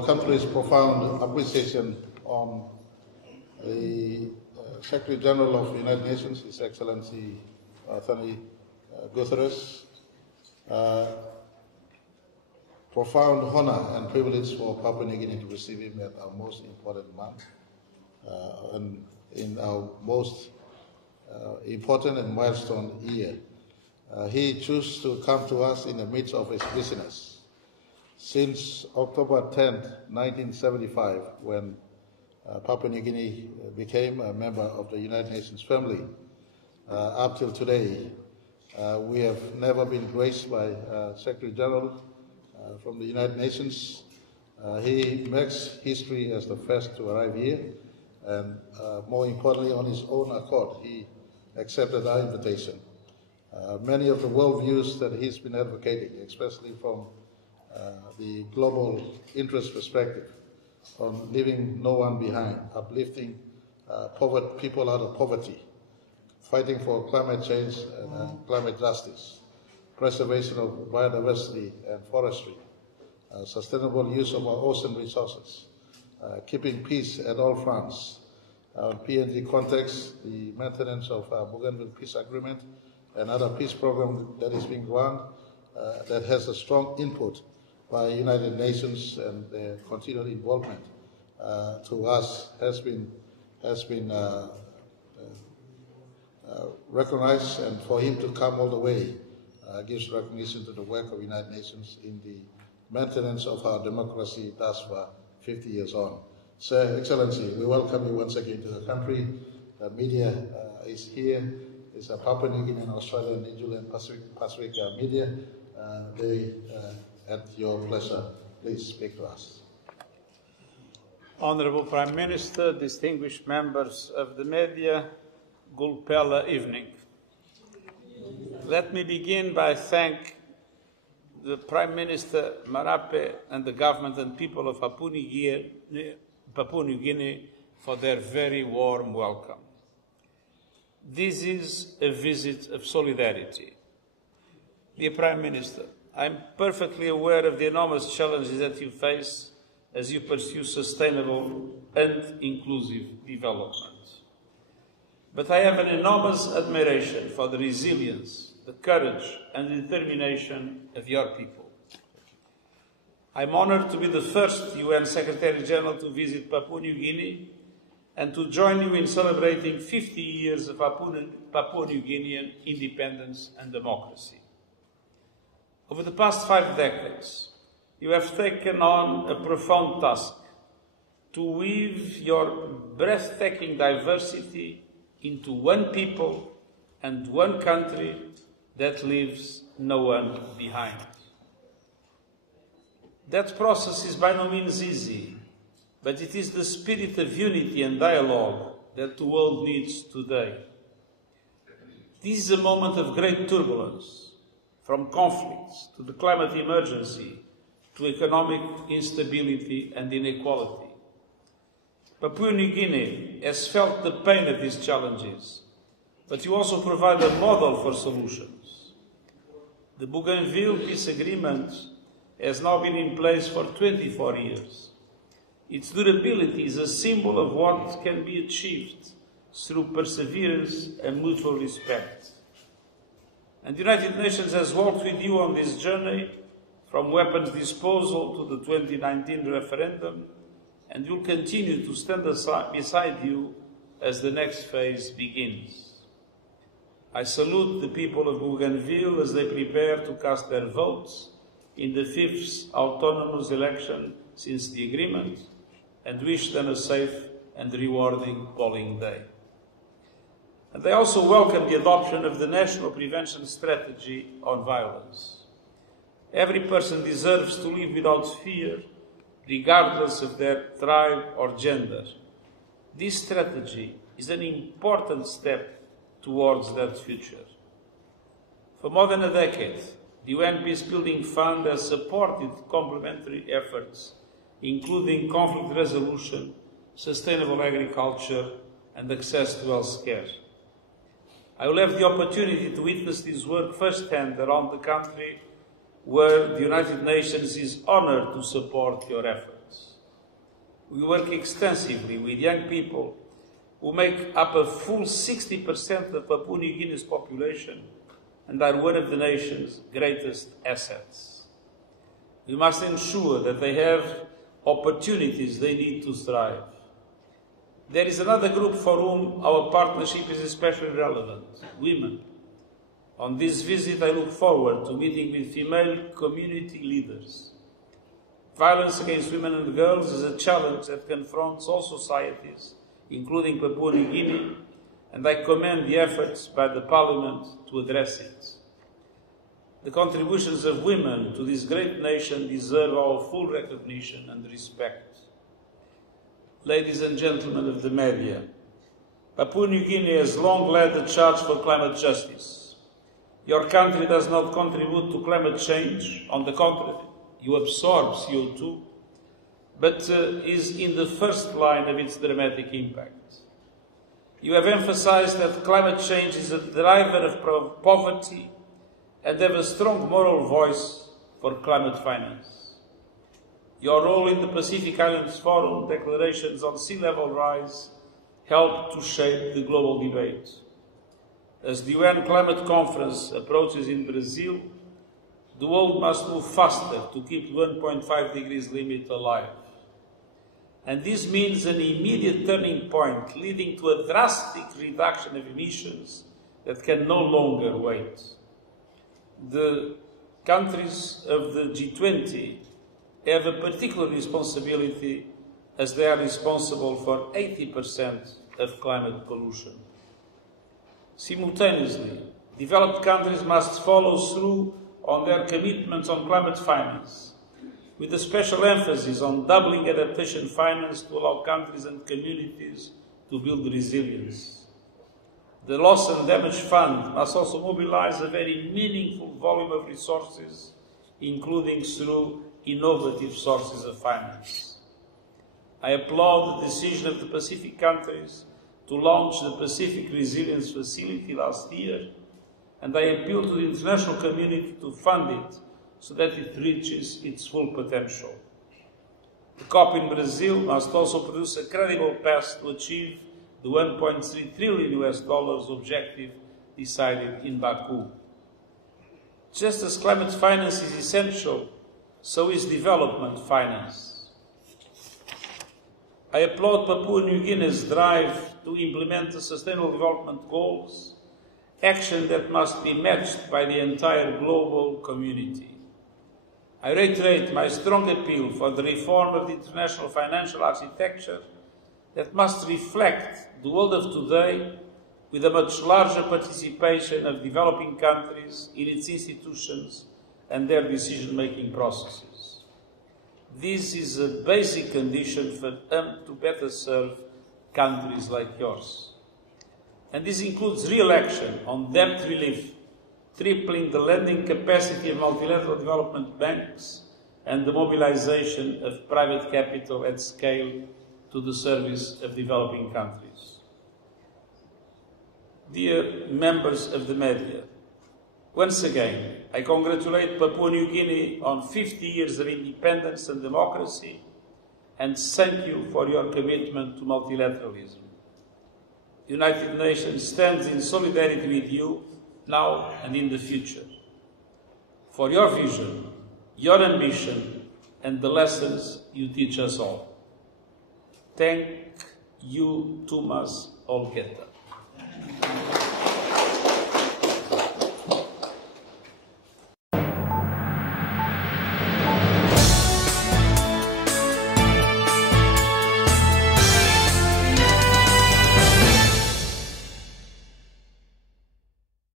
our country's profound appreciation on the Secretary General of the United Nations, His Excellency Anthony Guterres. Profound honor and privilege for Papua New Guinea to receive him at our most important month and in our most important and milestone year. He chose to come to us in the midst of his business. Since October 10, 1975, when Papua New Guinea became a member of the United Nations family, up till today, we have never been graced by Secretary General from the United Nations. He makes history as the first to arrive here, and more importantly, on his own accord, he accepted our invitation. Many of the worldviews that he's been advocating, especially from the global interest perspective, on leaving no one behind, uplifting people out of poverty, fighting for climate change and climate justice, preservation of biodiversity and forestry, sustainable use of our ocean resources, keeping peace at all fronts. PNG context, the maintenance of Bougainville Peace Agreement and other peace program that is being run, that has a strong input by United Nations, and their continued involvement to us has been recognized, and for him to come all the way gives recognition to the work of the United Nations in the maintenance of our democracy thus far 50 years on. Sir, Excellency, we welcome you once again to the country. The media is here. It's a Papua New Guinea, Australia, New Zealand, Pacific media. They, at your pleasure, please speak to us. Honourable Prime Minister, distinguished members of the media, Gulpela evening. Let me begin by thanking the Prime Minister Marape and the government and people of Papua New Guinea for their very warm welcome. This is a visit of solidarity. Dear Prime Minister, I am perfectly aware of the enormous challenges that you face as you pursue sustainable and inclusive development. But I have an enormous admiration for the resilience, the courage and determination of your people. I am honoured to be the first UN Secretary General to visit Papua New Guinea and to join you in celebrating 50 years of Papua New Guinean independence and democracy. Over the past 5 decades, you have taken on a profound task to weave your breathtaking diversity into one people and one country that leaves no one behind. That process is by no means easy, but it is the spirit of unity and dialogue that the world needs today. This is a moment of great turbulence, from conflicts to the climate emergency to economic instability and inequality. Papua New Guinea has felt the pain of these challenges, but you also provide a model for solutions. The Bougainville Peace Agreement has now been in place for 24 years. Its durability is a symbol of what can be achieved through perseverance and mutual respect. And the United Nations has walked with you on this journey, from weapons disposal to the 2019 referendum, and will continue to stand beside you as the next phase begins. I salute the people of Bougainville as they prepare to cast their votes in the 5th autonomous election since the agreement, and wish them a safe and rewarding polling day. And I also welcome the adoption of the National Prevention Strategy on Violence. Every person deserves to live without fear, regardless of their tribe or gender. This strategy is an important step towards that future. For more than a decade, the UN Peacebuilding Fund has supported complementary efforts, including conflict resolution, sustainable agriculture, and access to health care. I will have the opportunity to witness this work firsthand around the country, where the United Nations is honoured to support your efforts. We work extensively with young people who make up a full 60% of Papua New Guinea's population and are one of the nation's greatest assets. We must ensure that they have opportunities they need to thrive. There is another group for whom our partnership is especially relevant: women. On this visit, I look forward to meeting with female community leaders. Violence against women and girls is a challenge that confronts all societies, including Papua New Guinea, and I commend the efforts by the Parliament to address it. The contributions of women to this great nation deserve our full recognition and respect. Ladies and gentlemen of the media, Papua New Guinea has long led the charge for climate justice. Your country does not contribute to climate change. On the contrary, you absorb CO2, but is in the first line of its dramatic impact. You have emphasized that climate change is a driver of poverty and have a strong moral voice for climate finance. Your role in the Pacific Islands Forum declarations on sea level rise helped to shape the global debate. As the UN Climate Conference approaches in Brazil, the world must move faster to keep the 1.5 degrees limit alive. And this means an immediate turning point leading to a drastic reduction of emissions that can no longer wait. The countries of the G20 have a particular responsibility as they are responsible for 80% of climate pollution. Simultaneously, developed countries must follow through on their commitments on climate finance, with a special emphasis on doubling adaptation finance to allow countries and communities to build resilience. The Loss and Damage Fund must also mobilize a very meaningful volume of resources, including through innovative sources of finance. I applaud the decision of the Pacific countries to launch the Pacific Resilience Facility last year, and I appeal to the international community to fund it so that it reaches its full potential. The COP in Brazil must also produce a credible path to achieve the $1.3 trillion objective decided in Baku. Just as climate finance is essential, so is development finance. I applaud Papua New Guinea's drive to implement the Sustainable Development Goals, action that must be matched by the entire global community. I reiterate my strong appeal for the reform of the international financial architecture that must reflect the world of today with a much larger participation of developing countries in its institutions and their decision-making processes. This is a basic condition for them to better serve countries like yours. And this includes real action on debt relief, tripling the lending capacity of multilateral development banks, and the mobilization of private capital at scale to the service of developing countries. Dear members of the media, once again, I congratulate Papua New Guinea on 50 years of independence and democracy, and thank you for your commitment to multilateralism. The United Nations stands in solidarity with you now and in the future, for your vision, your ambition, and the lessons you teach us all. Thank you, Tumas Olgeta.